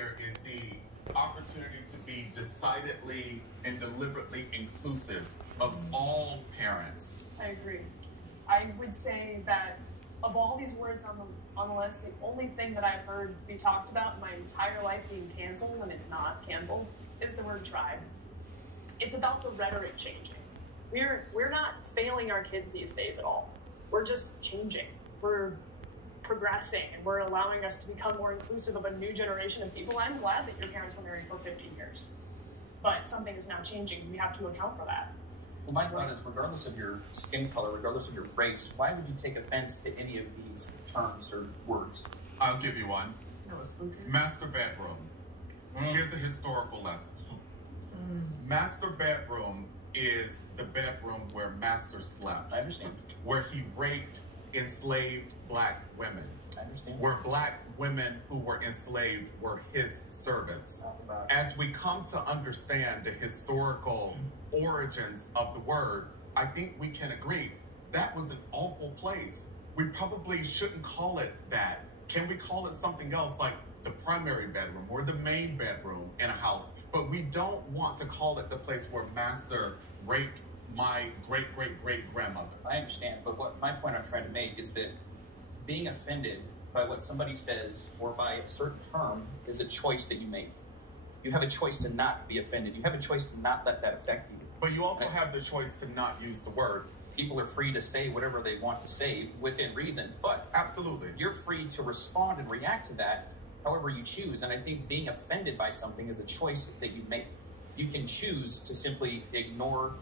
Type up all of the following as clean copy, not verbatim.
here is the opportunity to be decidedly and deliberately inclusive of all parents. I agree. I would say that of all these words on the list, the only thing that I've heard be talked about in my entire life being canceled, and it's not canceled, is the word tribe. It's about the rhetoric changing. We're not failing our kids these days at all. We're just changing. We're progressing, and we're allowing us to become more inclusive of a new generation of people. I'm glad that your parents were married for 50 years, but something is now changing. We have to account for that. Well, my thought is, regardless of your skin color, regardless of your race, why would you take offense to any of these terms or words? I'll give you one. Master bedroom. Here's a historical lesson. Master bedroom is the bedroom where master slept. I understand. Where he raped enslaved black women. I understand. Where black women who were enslaved were his servants. As we come to understand the historical origins of the word, I think we can agree that was an awful place. We probably shouldn't call it that. Can we call it something else, like the primary bedroom or the main bedroom in a house? But we don't want to call it the place where master raped my great-great-great-grandmother. I understand, but what my point I'm trying to make is that being offended by what somebody says or by a certain term is a choice that you make. You have a choice to not be offended. You have a choice to not let that affect you. But you also have the choice to not use the word. People are free to say whatever they want to say within reason, but absolutely, you're free to respond and react to that however you choose. And I think being offended by something is a choice that you make. You can choose to simply ignore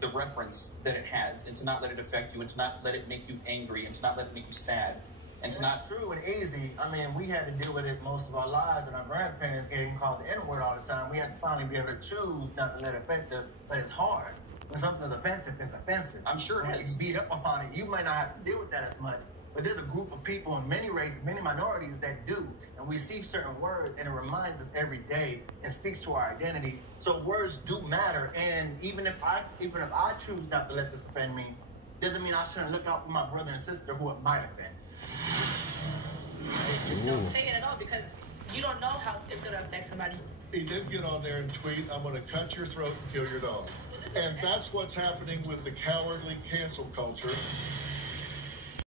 the reference that it has, and to not let it affect you, and to not let it make you angry, and to not let it make you sad, and to not... True and easy. I mean, we had to deal with it most of our lives, and our grandparents getting called the N-word all the time. We had to finally be able to choose not to let it affect us, but it's hard. When something's offensive, it's offensive. I'm sure it is. You beat up upon it. You might not have to deal with that as much, but there's a group of people in many races, many minorities that do. And we see certain words, and it reminds us every day and speaks to our identity. So words do matter. And even if I choose not to let this offend me, doesn't mean I shouldn't look out for my brother and sister who it might offend. Just don't say it at all, because you don't know how it's going to affect somebody. He did get on there and tweet, "I'm going to cut your throat and kill your dog." And that's what's happening with the cowardly cancel culture.